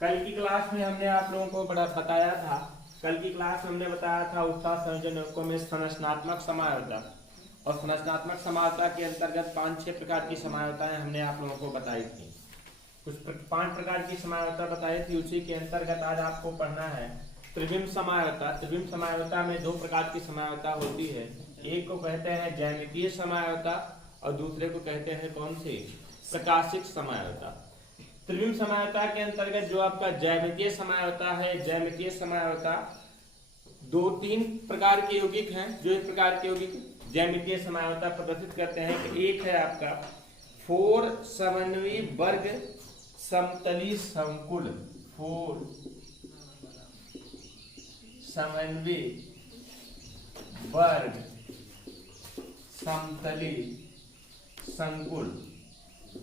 कल की क्लास में हमने आप लोगों को बताया था, कल की क्लास में हमने बताया था उत्साह संयोजनों में संरचनात्मक समायोजन, और संरचनात्मक समायोजन के अंतर्गत 5-6 प्रकार की समायोजताएं हमने आप लोगों को बताई थी। कुछ 5 प्रकार की समायोजता बताई थी, उसी के अंतर्गत आज आपको पढ़ना है त्रिविम समायोजता। त्रिविम समायोजता में 2 प्रकार की समायोजता होती है, एक को कहते हैं ज्यामितीय समायोजता और दूसरे को कहते हैं कौन सी, प्रकाशिक समायोजता। त्रिविम समायोजता के अंतर्गत जो आपका ज्यामितीय समायोजता है, ज्यामितीय समायोजता 2-3 प्रकार के यौगिक हैं जो इस प्रकार के यौगिक ज्यामितीय समायोजता प्रदर्शित करते हैं कि एक है आपका 4 समन्वयी वर्ग समतली संकुल, 4 समन्वयी वर्ग समतली संकुल।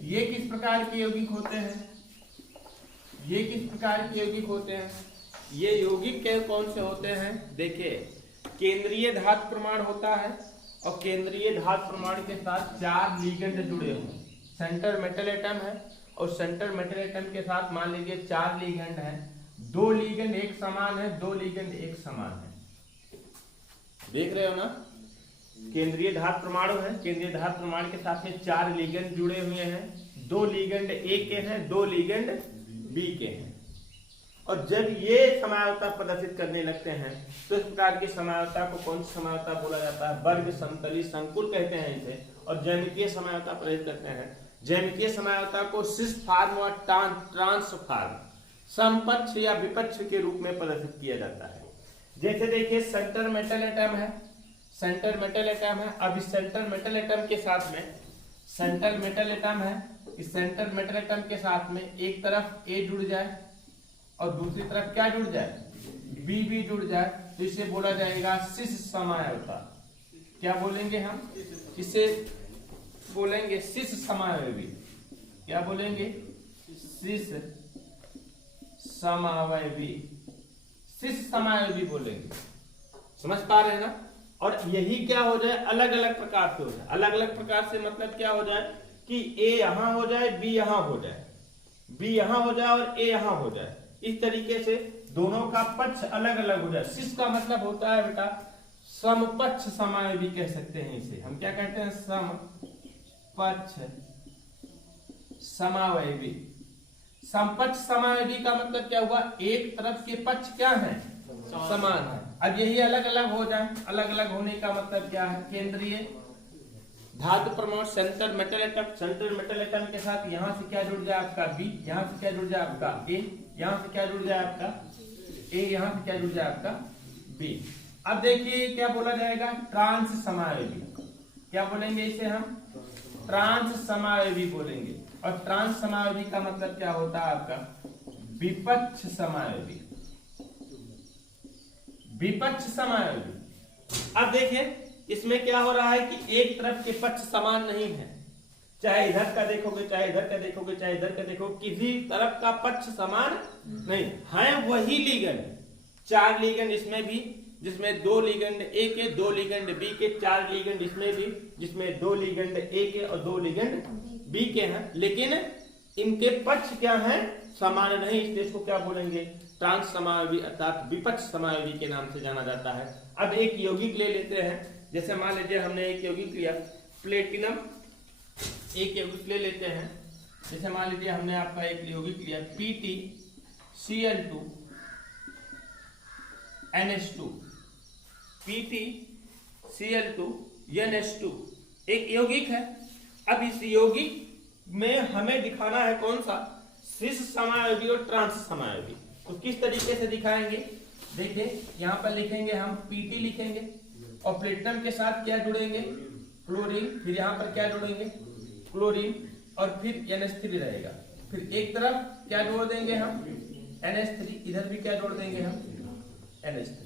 ये किस प्रकार के यौगिक होते हैं, ये किस प्रकार के यौगिक होते हैं? ये यौगिक के कौन से होते हैं? देखिए, केंद्रीय धातु प्रमाण होता है और केंद्रीय धातु प्रमाण के साथ 4 लिगेंड जुड़े हुए, सेंटर मेटल एटम है और सेंटर मेटल एटम के साथ मान लीजिए 4 लिगेंड है, 2 लिगेंड एक समान है, 2 लिगेंड एक समान है। देख रहे हो ना, केंद्रीय धातु परमाणु है, केंद्रीय धातु परमाणु के साथ में 4 लिगेंड जुड़े हुए हैं, 2 लिगेंड ए के हैं, 2 लिगेंड बी के हैं। और जब ये समायोजता प्रदर्शित करने लगते हैं तो इस प्रकार की समायोजता को कौन सी समायोजता बोला जाता है? वर्ग समतली संकुल कहते हैं इसे। और ज्यामितीय समायोजता प्रदर्शित करते हैं, ज्यामितीय समायोजता को सिस फार्म और ट्रांस फार्म, समपक्ष या विपक्ष के रूप में प्रदर्शित किया जाता है। जैसे देखिए, सेंटर मेटल एटम है, सेंटर मेटल एटम है। अब इस सेंटर मेटल एटम के साथ में, सेंटर मेटल एटम है, इस सेंटर मेटल एटम के साथ में एक तरफ ए जुड़ जाए और दूसरी तरफ क्या जुड़ जाए, बी भी जुड़ जाए, तो इसे बोला जाएगा सिस समायोजता। क्या बोलेंगे हम इसे? बोलेंगे सिस समावयवी। क्या बोलेंगे? सिस समावयवी, सिस समावयवी बोलेंगे। समझ पा रहे हैं ना? और यही क्या हो जाए, अलग अलग प्रकार से हो जाए। अलग अलग प्रकार से मतलब क्या हो जाए कि ए यहां हो जाए, बी यहां हो जाए, बी यहां हो जाए और ए यहां हो जाए। इस तरीके से दोनों का पक्ष अलग अलग हो जाए। सिस का मतलब होता है बेटा समपक्ष समावयवी कह सकते हैं इसे। हम क्या कहते हैं? समपक्ष समावयवी। समपक्ष समावयवी का मतलब क्या हुआ? एक तरफ के पक्ष क्या है? समान है। अब यही अलग अलग हो जाए, अलग अलग होने का मतलब क्या है? केंद्रीय धातु परमाणु centre metal atom, centre metal atom के साथ यहां से क्या जुड़ जाए आपका बी, यहां से क्या जुड़ जाए आपका ए, यहां से क्या जुड़ जाए आपका ए, यहां से क्या जुड़ जाए आपका बी। अब देखिए क्या बोला जाएगा? ट्रांस समावयवी। क्या बोलेंगे इसे हम? ट्रांस समावयवी बोलेंगे। और ट्रांस समावयवी का मतलब क्या होता है आपका? विपक्ष समावयवी, विपक्ष समावयवी। अब देखिए इसमें क्या हो रहा है कि एक तरफ के पक्ष समान नहीं है, चाहे इधर का देखोगे, चाहे इधर का देखोगे, चाहे इधर का देखोगे, किसी तरफ का पक्ष समान नहीं है। वही लिगेंड, 4 लिगेंड इसमें भी, जिसमें 2 लिगेंड ए के, 2 लिगेंड बी के, 4 लिगेंड इसमें भी, जिसमें 2 लिगेंड ए के और 2 लिगेंड बी के हैं, लेकिन इनके पक्ष क्या हैं? समान नहीं। इसलिए इसको क्या बोलेंगे? ट्रांस समावयवी अर्थात विपक्ष समावयवी के नाम से जाना जाता है। अब एक यौगिक ले लेते हैं, जैसे मान लीजिए हमने एक यौगिक लिया प्लेटिनम, एक यौगिक ले लेते हैं। जैसे मान लीजिए हमने आपका एक यौगिक लिया PtCl2 NH2, PtCl2 NH2 एक यौगिक है। अब इस यौगिक में हमें दिखाना है कौन सा? सिस समावयवी और ट्रांस समावयवी। तो किस तरीके से दिखाएंगे? देखिए यहां पर लिखेंगे हम Pt लिखेंगे और प्लेटिनम के साथ क्या जुड़ेंगे? क्लोरीन। फिर यहाँ पर क्या जोड़ेंगे? क्लोरीन। और फिर NH3 रहेगा। फिर एक तरफ क्या जोड़ देंगे हम? NH3। इधर भी क्या जोड़ देंगे हम? NH3,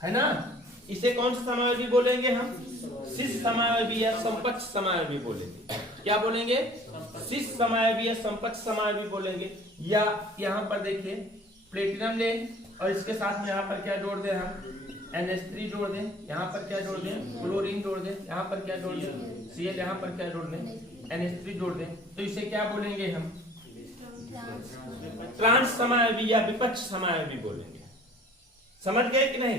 है ना? इसे कौन सा समावयवी बोलेंगे हम? सिस समावयवी या समपक्ष समावयवी बोलेंगे। क्या बोलेंगे? सिस समावयवी या समपक्ष समावयवी बोलेंगे। या यहाँ पर देखिए प्लेटिनम ले और इसके साथ में यहाँ पर क्या जोड़ दें हम? NH3 जोड़ दें, यहाँ पर क्या जोड़ दें? क्लोरीन जोड़ दें, यहाँ पर क्या जोड़ दें? Cl, यहाँ पर क्या जोड़ दें? NH3 जोड़ दें। तो इसे क्या बोलेंगे हम? ट्रांस समायवी या विपक्ष समायवी बोलेंगे। समझ गए कि नहीं?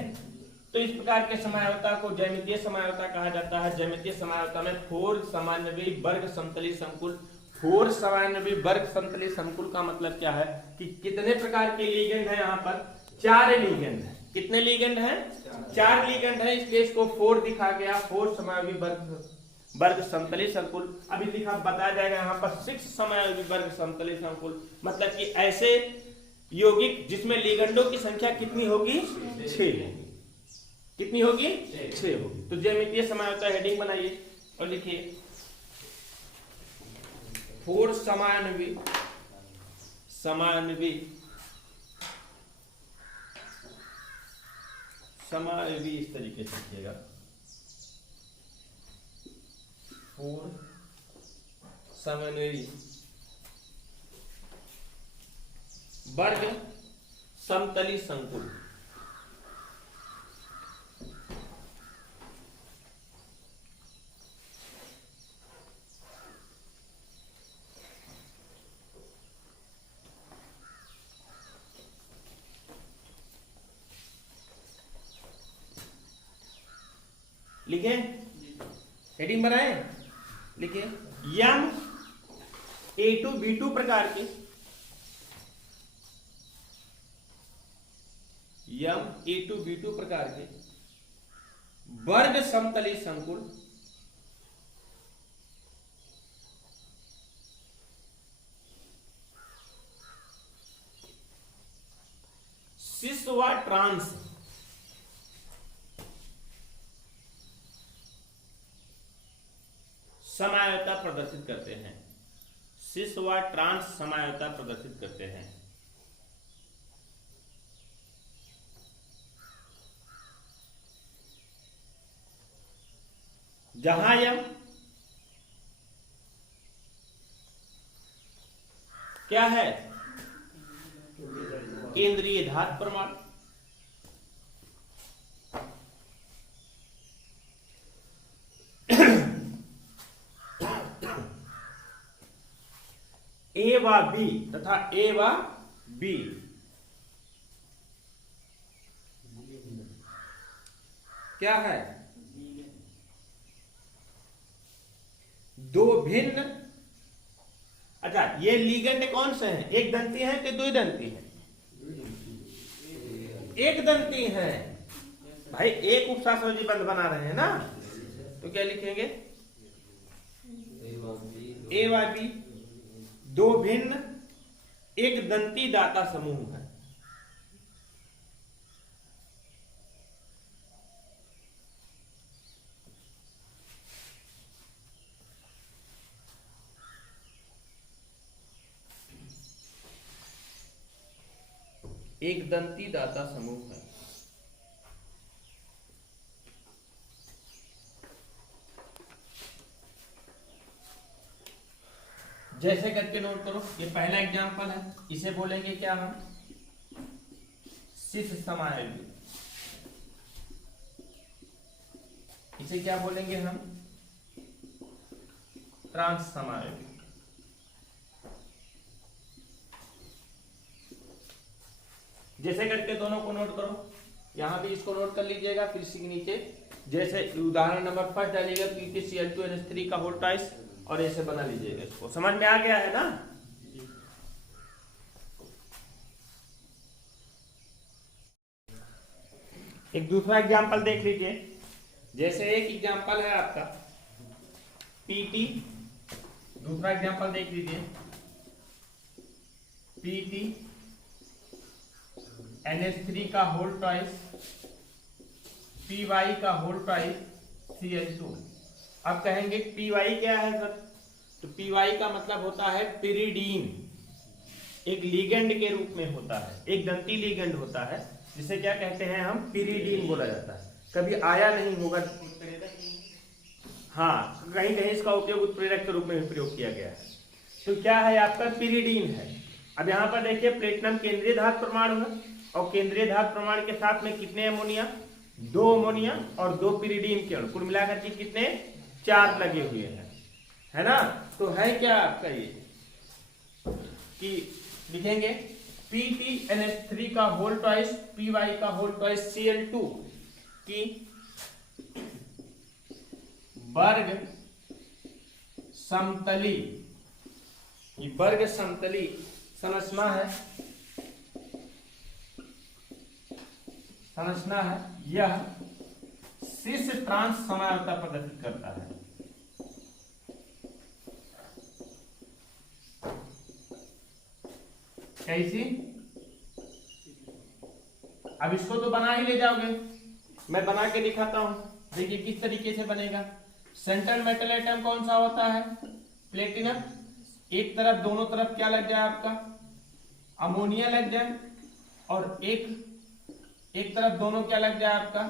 तो इस प्रकार के समायवता को ज्यामितीय समायवता कहा जाता है। ज्यामितीय समायवता में फोर समान्वयी वर्ग समतली संकुल। फोर समान्वयी वर्ग समतली संकुल का मतलब क्या है कि कितने प्रकार के लीगेंड है? यहाँ पर 4 लीगेंड है। कितने लीगेंड है? 4 लीगेंड है, इसलिए इसको 4 दिखा गया। 4 समायवी वर्ग समतली संकुल। अभी लिखा बताया जाएगा यहाँ पर 6 समायवी वर्ग समतली संकुल, मतलब कि ऐसे यौगिक जिसमें लीगेंडों की संख्या कितनी होगी? 6 होगी। कितनी होगी? 6 होगी। तो ज्यामितीय समायवता हेडिंग बनाइए और लिखिए 4 समान्वयी इस तरीके से लिखिएगा 4 समान्वयी वर्ग समतली संकुल। लिखे? हेडिंग बनाए? लिखे यम A2 B2 प्रकार के यम A2 B2 प्रकार के वर्ग समतली संकुल सिस व ट्रांस समायवता प्रदर्शित करते हैं। सिस व ट्रांस समायवता प्रदर्शित करते हैं। जहां यम क्या है? केंद्रीय धातु प्रमाण। ए व बी तथा ए व बी क्या है? दो भिन्न। अच्छा, ये लीगेंड कौन से हैं? एक दंती है कि दो दंती है? एक दंती है भाई। एक उपसहसर्जी बंध बना रहे हैं ना, तो क्या लिखेंगे? ए व बी दो भिन्न एक दंती दाता समूह है। एक दंती दाता समूह है। जैसे करके नोट करो, ये पहला एग्जांपल है, इसे बोलेंगे क्या हम? सिस समायवी। इसे क्या बोलेंगे हम? ट्रांस समायवी। जैसे करके दोनों को नोट करो, यहां भी इसको नोट कर लीजिएगा, फिर इसी के नीचे जैसे उदाहरण नंबर फर्स्ट डालिएगा PtCl2NH3 का होल ट्वाइस और ऐसे बना लीजिएगा। इसको समझ में आ गया है ना? एक दूसरा एग्जांपल देख लीजिए। जैसे एक एग्जांपल है आपका PT, दूसरा एग्जांपल देख लीजिए PtNH3 का होल ट्वाइस Py का होल ट्वाइस Cl2। अब कहेंगे Py क्या है सर? तो Py का मतलब होता है पिरिडीन। एक लीगेंड के रूप में होता है, एक दंती लीगेंड होता है, जिसे क्या कहते हैं हम? पिरिडीन बोला जाता है। कभी आया नहीं होगा, हाँ कहीं कहीं इसका उपयोग उत्प्रेरक के रूप में भी प्रयोग किया गया है। तो क्या है आपका? पिरिडीन है। अब यहाँ पर देखिए प्लेटिनम केंद्रीय धातु प्रमाण है और केंद्रीय धातु प्रमाण के साथ में कितने अमोनिया? 2 अमोनिया और 2 पिरिडीन के अणु, कुल मिलाकर के कितने? 4 लगे हुए हैं, है ना? तो है क्या आपका ये कि लिखेंगे PTNH3 का होल ट्वाइस PY का होल ट्वाइस Cl2 की वर्ग समतली, ये वर्ग समतली संरचना है, यह cis ट्रांस समायोता प्रदर्शित करता है। कैसी? अब इसको तो बना ही ले जाओगे, मैं बना के दिखाता हूं। देखिए किस तरीके से बनेगा। सेंट्रल मेटल एटम कौन सा होता है? प्लेटिनम। एक तरफ दोनों तरफ क्या लग जाए आपका? अमोनिया लग जाए, और एक तरफ दोनों क्या लग जाए आपका?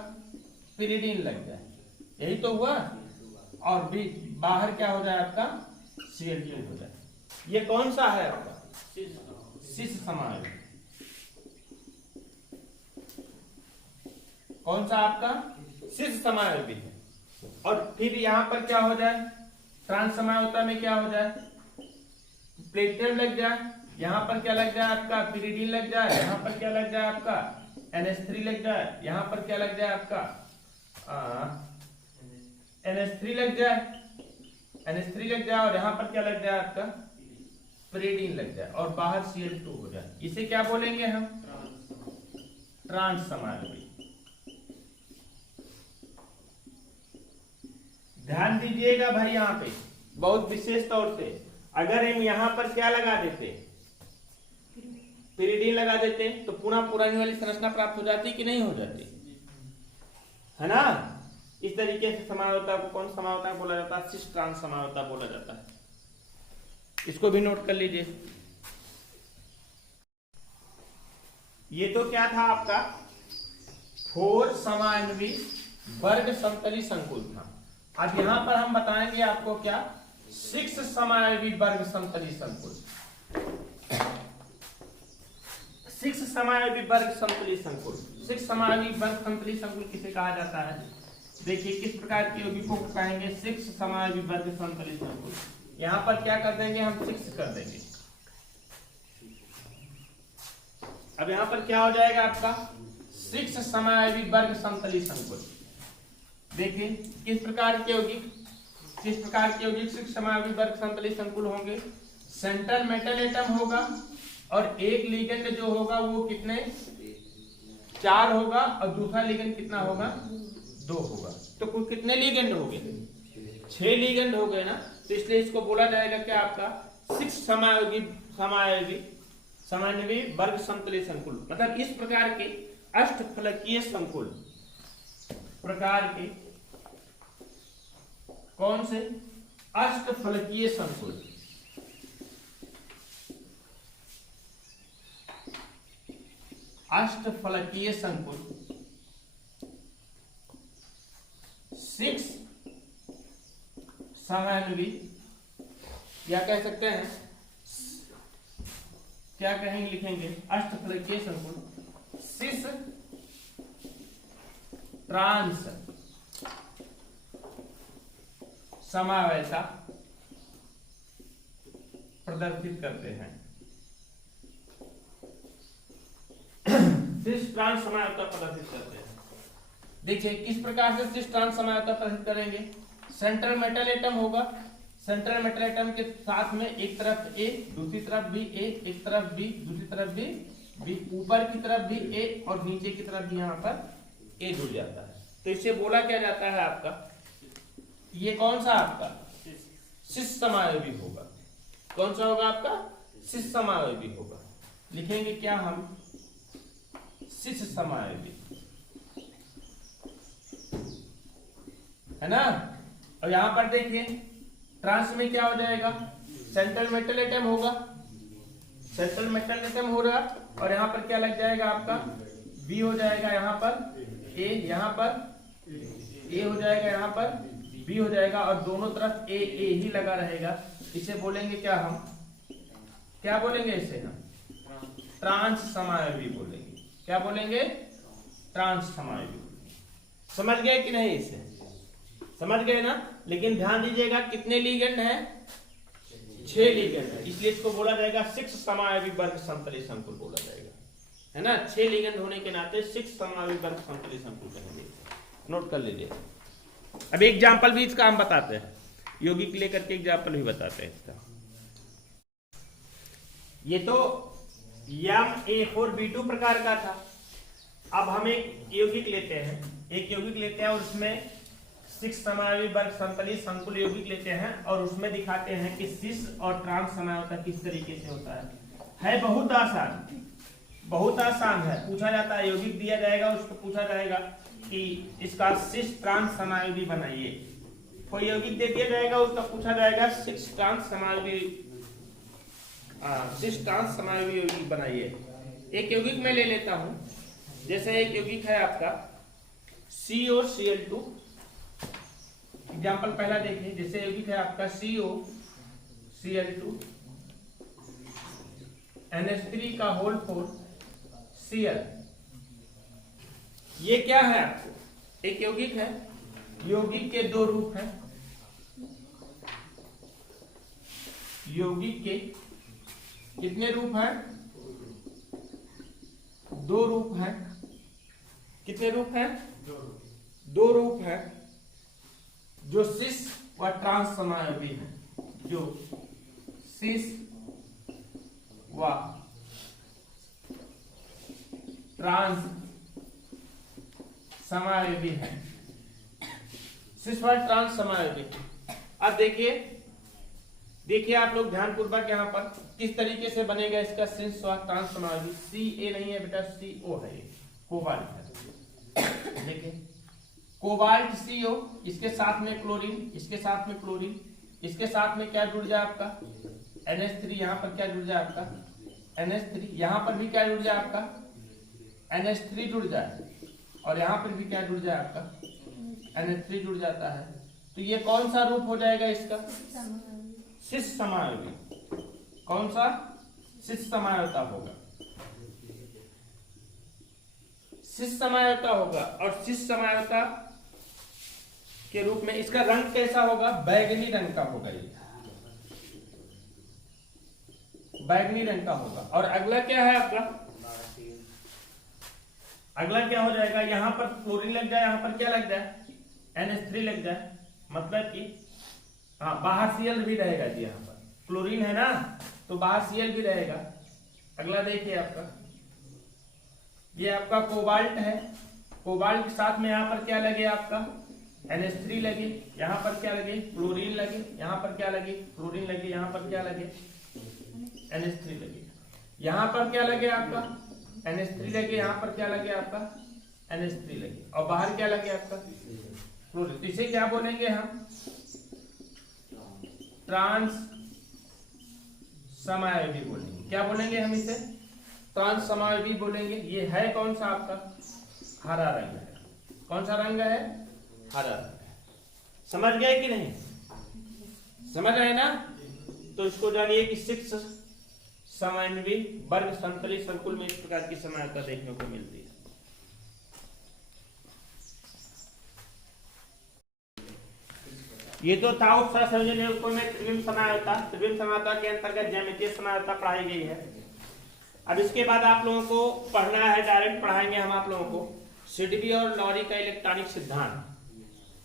पिरिडीन लग जाए। यही तो हुआ। और भी बाहर क्या हो जाए आपका? Cl2 हो जाए। ये कौन सा है आपका? सिस समायोगी। कौन सा आपका? सिस समायोगी है। और फिर यहां पर क्या हो जाए? ट्रांस समायोता में क्या हो जाए? प्लेटिनम लग जाए, यहां पर क्या लग जाए आपका? पिरिडीन लग जाए, यहां पर क्या लग जाए आपका? NH3 लग जाए, यहां पर क्या लग जाए आपका? NH3 लग जाए, NH3 लग जाए, और यहां पर क्या लग जाए आपका? पिरिडीन लग जाए, और बाहर Cl2 हो जाए। इसे क्या बोलेंगे हम? ट्रांस समायोगी। ध्यान दीजिएगा भाई, यहां पे बहुत विशेष तौर से अगर हम यहां पर क्या लगा देते? पिरिडीन लगा देते तो पुरानी वाली संरचना प्राप्त हो जाती कि नहीं हो जाती? है ना? इस तरीके से समायोता को कौन समायोता बोला जाता है? सिस ट्रांस समायोता बोला जाता है। इसको भी नोट कर लीजिए। ये तो क्या था आपका? 4 समानवी वर्ग समतली संकुल था। अब यहां पर हम बताएंगे आपको क्या? 6 समानवी वर्ग समतली संकुल। 6 समानवी वर्ग समतली संकुल। 6 समानवी वर्ग समतली संकुल किसे कहा जाता है? देखिए किस प्रकार के यौगिकों को कहेंगे 6 समानवी वर्ग समतली संकुल। यहां पर क्या कर देंगे हम? 6 कर देंगे। अब यहां पर क्या हो जाएगा आपका? 6 समानवी वर्ग समतली संकुल। देखिए किस प्रकार के यौगिक 6 समानवी वर्ग समतली संकुल होंगे? सेंट्रल मेटल एटम होगा, और एक लिगेंड जो होगा वो कितने? 4 होगा, और दूसरा लिगेंड कितना होगा? 2 होगा। तो कुल कितने लिगेंड हो गए? 6 लिगेंड हो गए ना। तो इसलिए इसको बोला जाएगा क्या आपका? 6 समानवी वर्ग समतली संकुल। मतलब इस प्रकार के अष्टफलकीय संकुल प्रकार के कौन से? अष्टफलकीय संकुल। अष्टफलकीय संकुल 6 समानवी, या कह सकते हैं क्या कहेंगे? लिखेंगे अष्टफलकीय संकुल सिस ट्रांस समावेशा प्रदर्शित करते हैं। सिस ट्रांस समायोता प्रदर्शित करते हैं। देखिए किस प्रकार से सिस ट्रांस समायोता प्रदर्शित करेंगे? सेंट्रल मेटल एटम होगा, सेंट्रल मेटल एटम के साथ में एक तरफ A, दूसरी तरफ भी A, एक तरफ B, दूसरी तरफ भी B, ऊपर की तरफ भी A और नीचे की तरफ भी यहाँ पर A जुड़ जाता है। तो इसे बोला क्या जाता है आपका? ये कौन सा आपका? सिस समायोगी होगा। कौन सा होगा आपका? सिस समायोगी होगा। लिखेंगे क्या हम? सिस समायोगी, है ना। और यहां पर देखिए ट्रांस में क्या हो जाएगा? सेंट्रल मेटल एटम होगा, सेंट्रल मेटल एटम हो रहा, और यहां पर क्या लग जाएगा आपका? B हो जाएगा, यहां पर A, यहां पर A हो जाएगा, यहां पर B हो जाएगा, और दोनों तरफ A ही लगा रहेगा। इसे बोलेंगे क्या हम? क्या बोलेंगे इसे हम? ट्रांस समायोगी बोलेंगे। क्या बोलेंगे? ट्रांस समायोगी। समझ गए कि नहीं? इसे समझ गए ना। लेकिन ध्यान दीजिएगा कितने लिगेंड है? 6 लिगेंड है, इसलिए इसको बोला जाएगा 6 समावयवी वर्ग समतली संकुल बोला जाएगा, है ना। 6 लिगेंड होने के नाते 6 समावयवी वर्ग समतली संकुल कहेंगे, नोट कर लीजिए। अब एग्जाम्पल भी इसका हम बताते हैं, यौगिक लेकर के एग्जाम्पल भी बताते हैं इसका। ये तो MA4B2 प्रकार का था। अब हम एक यौगिक लेते हैं और उसमें 6 समावयवी वर्ग समतली संकुल यौगिक लेते हैं और उसमें दिखाते हैं कि सिस और ट्रांस समावयवता किस तरीके से होता है बहुत आसान है। पूछा जाता है, यौगिक दिया जाएगा, उसको पूछा जाएगा कि इसका सिस ट्रांस समावयवी बनाइए। कोई यौगिक दे दिया जाएगा, उसका पूछा जाएगा सिस ट्रांस समावयवी यौगिक बनाइए। एक यौगिक मैं ले लेता हूं, जैसे एक यौगिक है आपका COCl2। एग्जाम्पल पहला देखिए, जैसे यौगिक है आपका COCl2 NH3 का होल 4 Cl। ये क्या है आपको, एक यौगिक है, यौगिक के 2 रूप हैं, यौगिक के कितने रूप हैं, 2 रूप हैं। कितने रूप हैं, 2 रूप हैं, जो सिस व ट्रांस समावयवी है, जो सिस व ट्रांस समावयवी है, सिस व ट्रांस समावयवी। अब देखिए आप लोग ध्यानपूर्वक यहाँ पर किस तरीके से बनेगा इसका सिस व ट्रांस समावयवी। Ca नहीं है बेटा, CO है, कोबाल्ट है। देखिए कोबाल्ट CO, इसके साथ में क्लोरीन, इसके साथ में क्लोरीन, इसके साथ में क्या जुड़ जाए आपका NH3, यहाँ पर क्या जुड़ जाए आपका NH3, यहाँ पर भी क्या जुड़ जाए आपका NH3 जुड़ जाए, और यहाँ पर भी क्या जुड़ जाए आपका NH3 जुड़ जाता है। तो ये कौन सा रूप हो जाएगा इसका, सिस समावयवी। कौन सा, सिस समावयवता होगा, सिस समावयवता होगा। और सिस समावयवता के रूप में इसका रंग कैसा होगा, बैगनी रंग का होगा, ये बैगनी रंग का होगा। और अगला क्या है आपका, अगला क्या हो जाएगा, यहां पर क्लोरीन लग जाए, यहां पर क्या लग जाए NH3 लग जाए, मतलब कि हाँ बाहर Cl भी रहेगा जी, यहाँ पर क्लोरीन है ना तो बाहर Cl भी रहेगा। अगला देखिए आपका, ये आपका कोबाल्ट है, कोबाल्ट के साथ में यहाँ पर क्या लगे आपका NH3 लगे, यहाँ पर क्या लगे क्लोरीन लगे, यहाँ पर क्या लगे क्लोरीन लगे, यहाँ पर क्या लगे NH3 लगे, यहाँ पर क्या लगे आपका NH3 लगे, यहाँ पर क्या लगे आपका NH3 लगे, और बाहर क्या लगे आपका क्लोरीन। इसे क्या बोलेंगे हम, ट्रांस समावयवी बोलेंगे। क्या बोलेंगे हम इसे, ट्रांस समावयवी बोलेंगे। ये है कौन सा आपका, हरा रंग है। कौन सा रंग है, हरा रंग है। समझ गए कि नहीं, समझ आए ना। तो इसको जानिए कि 6 समावयवी वर्ग समतली संकुल में इस प्रकार की समावयवता देखने को मिलती है। ये तो था उपसंयोजन यौगिकों में त्रिविम समावयवता। त्रिविम समावयवता के अंतर्गत ज्यामितीय समावयवता पढ़ाई गई है। अब इसके बाद आप लोगों को पढ़ना है, डायरेक्ट पढ़ाएंगे हम आप लोगों को सिडबी और लॉरी का इलेक्ट्रॉनिक सिद्धांत।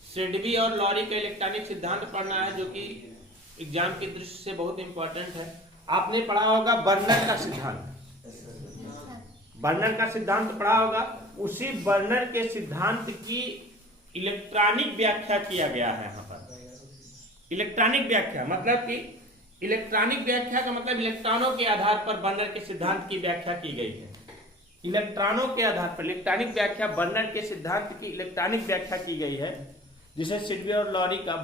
सिडबी और लॉरी का इलेक्ट्रॉनिक सिद्धांत पढ़ना है, जो कि एग्जाम की दृष्टि से बहुत इंपॉर्टेंट है। आपने पढ़ा होगा बर्नर का सिद्धांत, बर्नर का सिद्धांत पढ़ा होगा। उसी बर्नर के सिद्धांत की इलेक्ट्रॉनिक व्याख्या किया गया है यहाँ पर। इलेक्ट्रॉनिक व्याख्या मतलब कि इलेक्ट्रॉनिक व्याख्या का मतलब इलेक्ट्रॉनों के आधार पर बर्नर के सिद्धांत की व्याख्या की गई है। इलेक्ट्रॉनों के आधार पर इलेक्ट्रॉनिक व्याख्या, बर्नर के सिद्धांत की इलेक्ट्रॉनिक व्याख्या की गई है, जिसे सिडबी और लॉरी का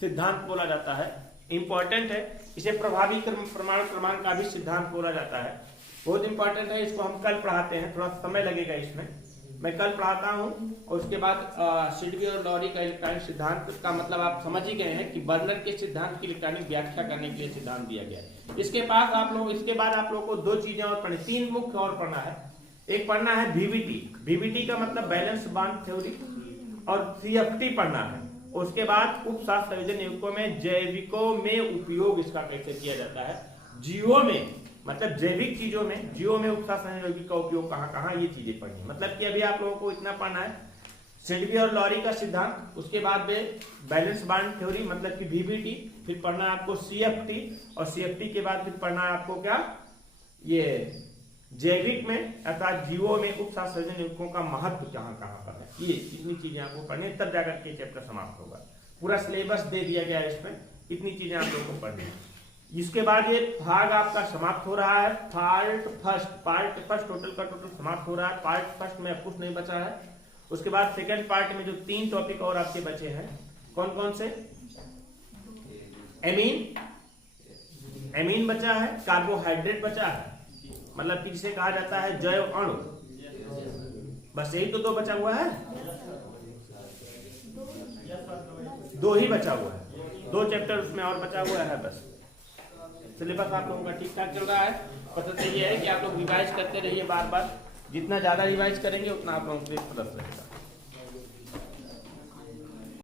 सिद्धांत बोला जाता है। इंपॉर्टेंट है, इसे प्रभावी प्रमाण क्रमांक का भी सिद्धांत बोला जाता है। बहुत इंपॉर्टेंट है, इसको हम कल पढ़ाते हैं, थोड़ा समय लगेगा इसमें, मैं कल पढ़ाता हूं। और उसके बाद सिडबी और लॉरी का इलेक्ट्रॉनिक सिद्धांत का मतलब आप समझ ही गए हैं कि बर्नर के सिद्धांत की इलेक्ट्रॉनिक व्याख्या करने के लिए सिद्धांत दिया गया है। इसके बाद आप लोगों को 2 चीजें और पढ़नी, 3 मुख्य और पढ़ना है। एक पढ़ना है VBT, VBT का मतलब बैलेंस बॉन्ड थ्योरी, और CFT पढ़ना है। उसके बाद उपसात संयोजन युग्मकों में जैविकों में उपयोग इसका कैसे किया जाता है, जीवों में, मतलब जैविक चीजों में, जीवों में उपसात संयोजन यौगिक का उपयोग कहाँ कहाँ, ये चीजें पढ़नी है। मतलब कि अभी आप लोगों को इतना पढ़ना है, सेडबी और लॉरी का सिद्धांत, उसके बाद में बैलेंस बॉन्ड थ्योरी मतलब कि बीबीटी, फिर पढ़ना है आपको सीएफटी, और सीएफटी के बाद फिर पढ़ना है आपको क्या, ये जैविक में अर्थात जीवों में उपसात संयोजन युग्मकों का महत्व कहाँ कहाँ पर है। ये इतनी चीजें आपको पढ़नी, तब जाकर के चैप्टर समाप्त होगा। पूरा सिलेबस दे दिया गया है इसमें, इतनी चीजें आप लोगों को पढ़नी है। इसके बाद ये भाग आपका समाप्त हो रहा है। पार्ट फर्स्ट टोटल का टोटल समाप्त हो रहा है। पार्ट फर्स्ट में कुछ नहीं बचा है। उसके बाद सेकंड पार्ट में जो 3 टॉपिक और आपके बचे हैं, कौन कौन से, एमीन बचा है, कार्बोहाइड्रेट बचा है, मतलब कि जिसे कहा जाता है जैव अणु, बस यही तो 2 बचा हुआ है, 2 ही बचा हुआ है, 2 चैप्टर उसमें और बचा हुआ है बस। सिलेबस आप लोगों का ठीक ठाक चल रहा है। पता तो ये है कि आप लोग रिवाइज करते रहिए बार बार, जितना ज्यादा रिवाइज करेंगे उतना आप लोगों के लिए प्लस रहेगा।